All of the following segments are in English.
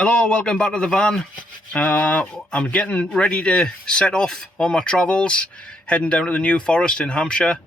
Hello, welcome back to the van. I'm getting ready to set off on my travels, heading down to the New Forest in Hampshire,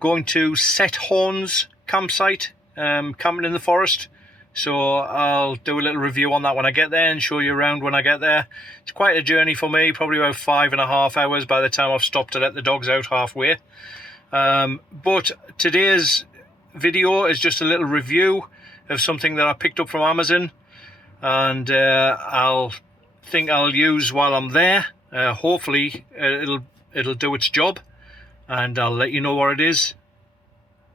going to Set Horns campsite, camping in the forest. So I'll do a little review on that when I get there and show you around when I get there. It's quite a journey for me, probably about 5.5 hours by the time I've stopped to let the dogs out halfway. But today's video is just a little review of something that I picked up from Amazon, and I'll use while I'm there. Hopefully it'll do its job, and I'll let you know what it is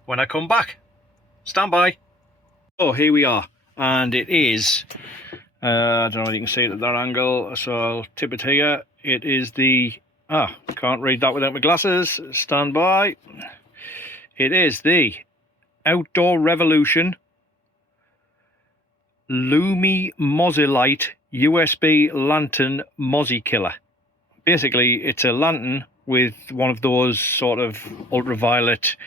when I come back. Stand by. Oh, here we are, and it is I don't know if you can see it at that angle, so I'll tip it here. It is the can't read that without my glasses. Stand by. It is the Outdoor Revolution Lumimozilite USB Lantern Mozzie Killer. Basically, it's a lantern with one of those sort of ultraviolet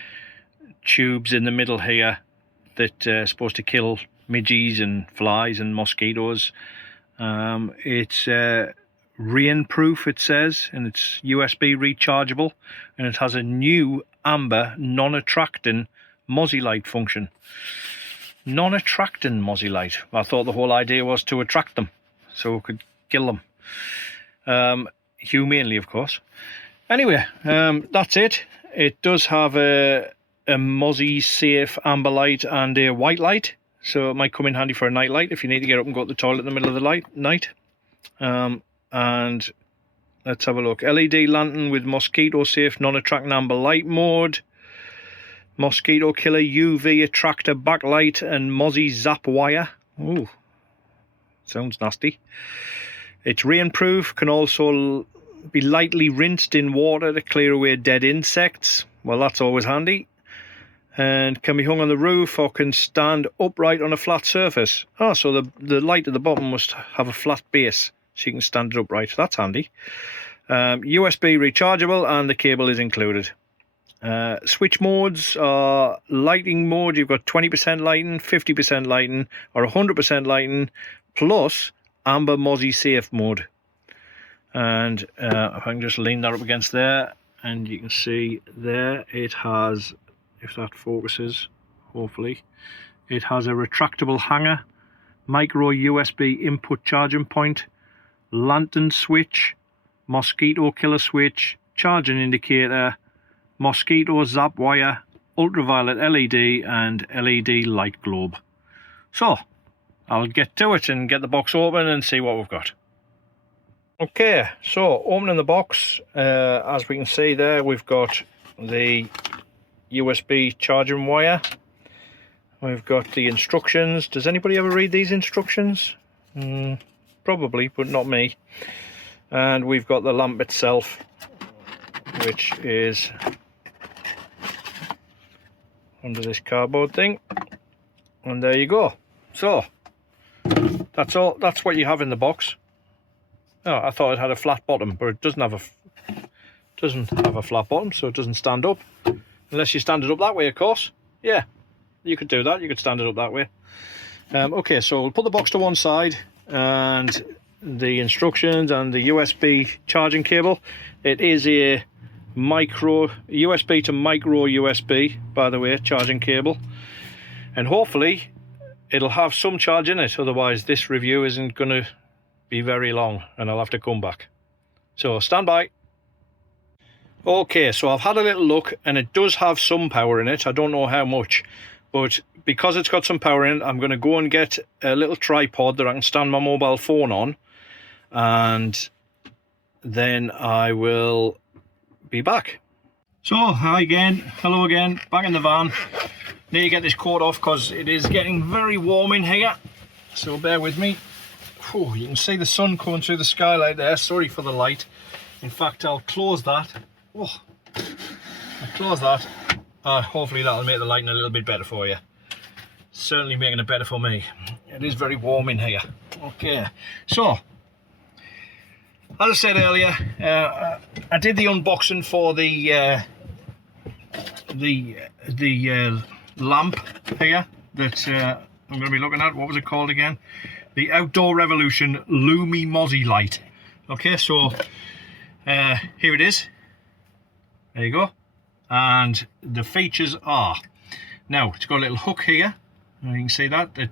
tubes in the middle here that are supposed to kill midges and flies and mosquitoes. It's rain-proof, it says, and it's USB rechargeable, and it has a new amber non-attracting Mozzie light function. Non-attracting Mozzie light. I thought the whole idea was to attract them so we could kill them, humanely, of course. Anyway, that's it. It does have a Mozzie safe amber light and a white light, so it might come in handy for a night light if you need to get up and go to the toilet in the middle of the night. And let's have a look. LED lantern with mosquito safe non-attracting amber light mode, mosquito killer UV attractor backlight, and Mozzie zap wire. Ooh, sounds nasty. It's rainproof, can also be lightly rinsed in water to clear away dead insects. Well, that's always handy. And can be hung on the roof or can stand upright on a flat surface. Oh, so the light at the bottom must have a flat base so you can stand it upright. That's handy. USB rechargeable, and the cable is included. Switch modes are lighting mode. You've got 20% lighting, 50% lighting, or 100% lighting, plus amber Mozzie safe mode. And if I can just lean that up against there, and you can see there it has, if that focuses, hopefully, it has a retractable hanger, micro USB input charging point, lantern switch, mosquito killer switch, charging indicator, mosquito zap wire, ultraviolet LED, and LED light globe. So I'll get to it and get the box open and see what we've got. Okay, so opening the box, as we can see there, we've got the USB charging wire. We've got the instructions. Does anybody ever read these instructions? Probably, but not me. And we've got the lamp itself, which is under this cardboard thing, and there you go. So that's all. That's what you have in the box. Oh, I thought it had a flat bottom, but it doesn't have a flat bottom, so it doesn't stand up unless you stand it up that way, of course. Yeah, you could do that. You could stand it up that way. Okay, so we'll put the box to one side, and the instructions and the USB charging cable. It is a micro USB to micro USB, by the way, charging cable, and hopefully it'll have some charge in it, otherwise this review isn't going to be very long and I'll have to come back. So stand by. Okay, so I've had a little look, and it does have some power in it. I don't know how much, but because it's got some power in it, I'm going to go and get a little tripod that I can stand my mobile phone on, and then I will be back. So hi again, hello again, back in the van. Need to get this coat off because it is getting very warm in here, so bear with me. Whew, you can see the sun coming through the skylight there. Sorry for the light. In fact, I'll close that. Oh, I'll close that. Hopefully that'll make the lighting a little bit better for you. Certainly making it better for me. It is very warm in here. Okay, so as I said earlier, I did the unboxing for the lamp here that I'm going to be looking at. What was it called again? the Outdoor Revolution Lumi Mozzie light. Okay, so here it is. There you go. And the features are, now it's got a little hook here. You can see that it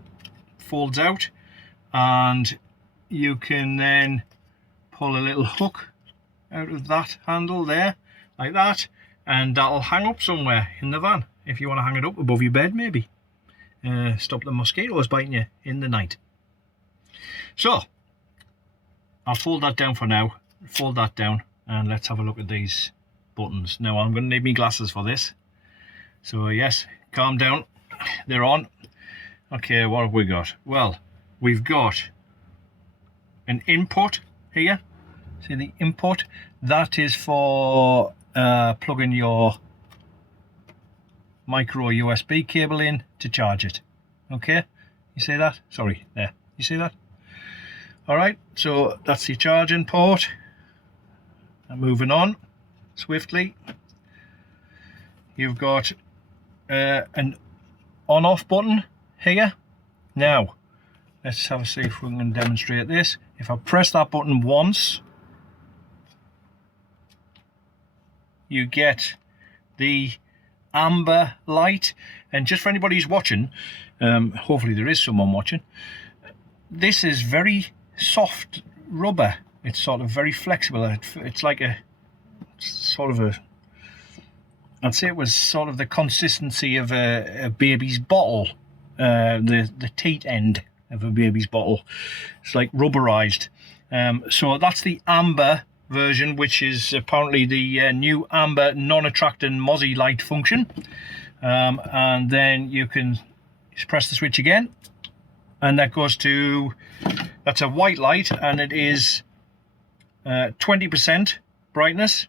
folds out, and you can then pull a little hook out of that handle there, like that, and that'll hang up somewhere in the van if you want to hang it up above your bed, maybe. Stop the mosquitoes biting you in the night. So I'll fold that down for now, fold that down, and let's have a look at these buttons. Now I'm going to need my glasses for this, so yes, calm down, they're on. Okay, what have we got? Well, we've got an input here. See the input? That is for plugging your micro USB cable in to charge it. Okay, you see that? Sorry, there, you see that? Alright, so that's the charging port. And moving on swiftly, you've got an on-off button here. Now let's have a see if we can demonstrate this. If I press that button once, you get the amber light. And just for anybody who's watching, hopefully there is someone watching, this is very soft rubber. It's sort of very flexible. It's like a sort of a, I'd say it was sort of the consistency of a baby's bottle, the teat end of a baby's bottle. It's like rubberized. So that's the amber version, which is apparently the new amber non-attracting Mozzie light function. And then you can just press the switch again, and that goes to, that's a white light, and it is 20% brightness.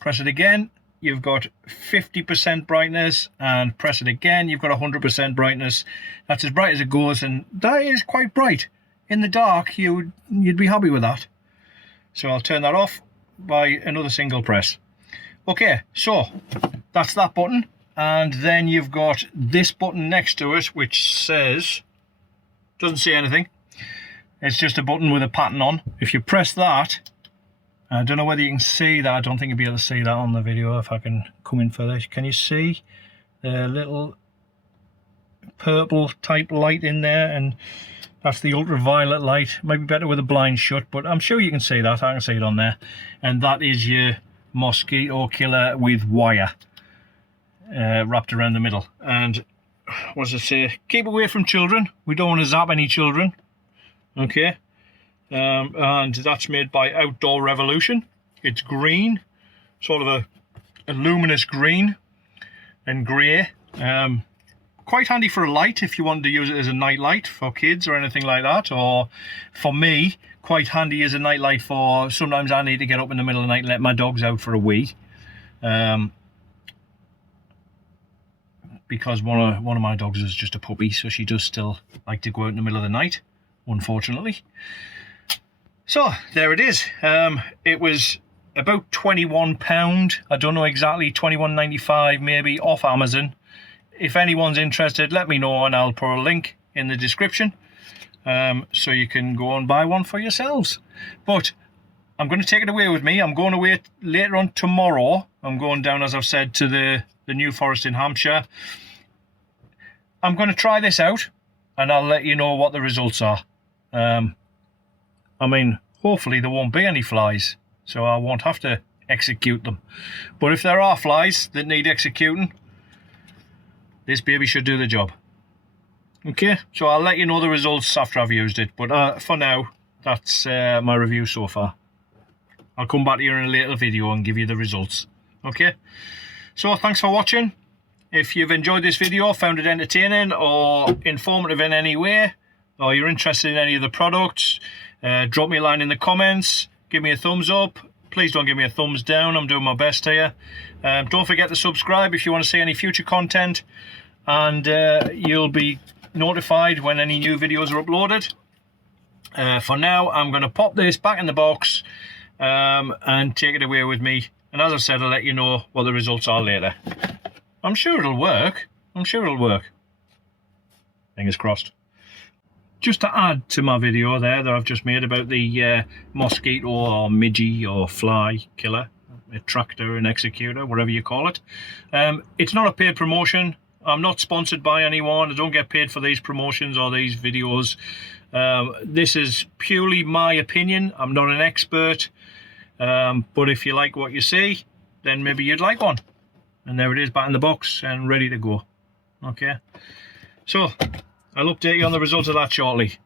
Press it again, you've got 50% brightness, and press it again, you've got 100% brightness. That's as bright as it goes, and that is quite bright. In the dark, you'd be happy with that. So I'll turn that off by another single press. Okay, so that's that button, and then you've got this button next to it, which says, doesn't say anything. It's just a button with a pattern on. If you press that, I don't know whether you can see that. I don't think you'll be able to see that on the video if I can come in further. Can you see the little purple type light in there? And that's the ultraviolet light. Might be better with the blind shut, but I'm sure you can see that. I can see it on there. And that is your mosquito killer with wire wrapped around the middle. And what does it say? Keep away from children. We don't want to zap any children. Okay. And that's made by Outdoor Revolution. It's green, sort of a luminous green and grey. Quite handy for a light if you want to use it as a night light for kids or anything like that. Or for me, quite handy as a night light for, sometimes I need to get up in the middle of the night and let my dogs out for a wee. Because one of my dogs is just a puppy, so she does still like to go out in the middle of the night, unfortunately. So there it is. It was about £21. I don't know exactly, £21.95 maybe, off Amazon. If anyone's interested, let me know, and I'll put a link in the description, so you can go and buy one for yourselves. But I'm going to take it away with me. I'm going away later on tomorrow. I'm going down, as I've said, to the New Forest in Hampshire. I'm going to try this out, and I'll let you know what the results are. I mean, hopefully there won't be any flies, so I won't have to execute them. But if there are flies that need executing, this baby should do the job. Okay, so I'll let you know the results after I've used it. But for now, that's my review so far. I'll come back here in a later video and give you the results. Okay, so thanks for watching. If you've enjoyed this video, found it entertaining or informative in any way, or you're interested in any of the products, drop me a line in the comments, give me a thumbs up. Please don't give me a thumbs down, I'm doing my best here. Don't forget to subscribe if you want to see any future content, and you'll be notified when any new videos are uploaded. For now, I'm going to pop this back in the box and take it away with me, and as I said, I'll let you know what the results are later. I'm sure it'll work. I'm sure it'll work. Fingers crossed. just to add to my video there that I've just made about the mosquito or midgie or fly killer, attractor and executor, whatever you call it. It's not a paid promotion. I'm not sponsored by anyone. I don't get paid for these promotions or these videos. This is purely my opinion. I'm not an expert. But if you like what you see, then maybe you'd like one. And there it is, back in the box and ready to go. Okay. So I'll update you on the results of that shortly.